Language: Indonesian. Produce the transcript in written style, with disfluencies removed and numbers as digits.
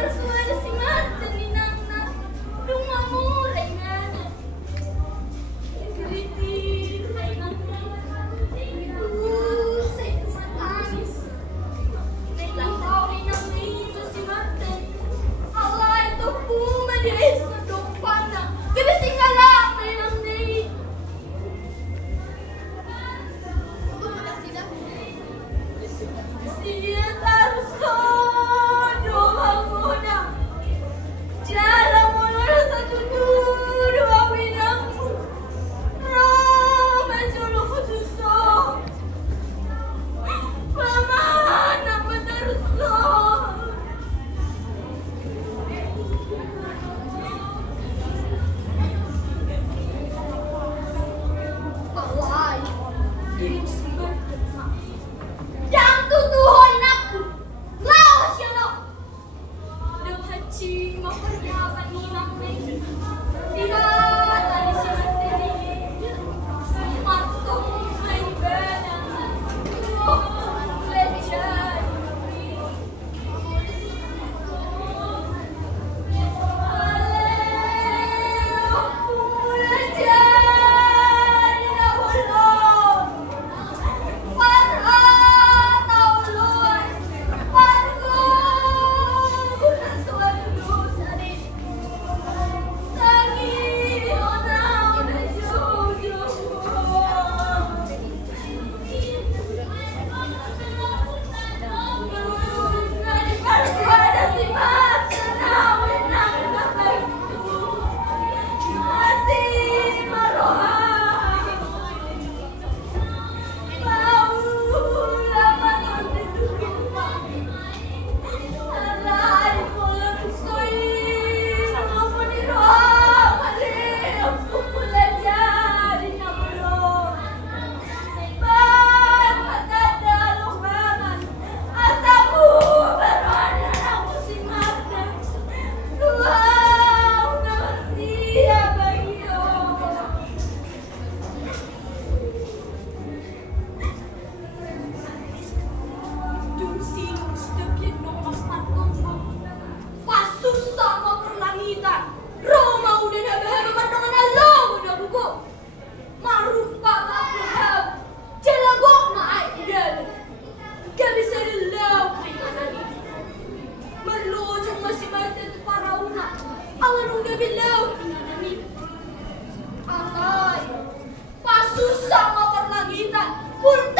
bersuara si Martin ninangna lumamuray nga na igritir ay say kumatanis nailangkawin ang nito si Martin ala ito pumadiis sa dupan na galasing nga lang may nang nate bumutak sila siya taruson doang muna jalan muna sa tuturo awin ang medyo ko duso paman ang mataruson alay irim sibat yang tutuhoy naku lawas yan o Naghachi makaryaban ni Nanay Dihat ani si Materi Matong may bena Lechan Aleo Pumulechan Inabulong Para taulon Pargo Unang suwalusanin Tangi Onaw na jojo Naliparsuada si Mata Nawin ang nakaitu Masih marohan Paula matutulungin pa Alay mo lang soy Mga puniro Mali ang pupula dyan Inabulong Ba't matadalungan Asa mo Baruan na lang mo si Marta Wow naman siya bayo Dulcing setiap mas matunggu Pasus sama perlangitan Roma udah nabahagi pandangan Allah udah buku Marupa Abraham Jalagok ma'aidan Gak bisa dilaw kayaknya Merlojong masih mati itu para una Awan udah bilaw kayaknya Alay Pasus sama perlangitan Punta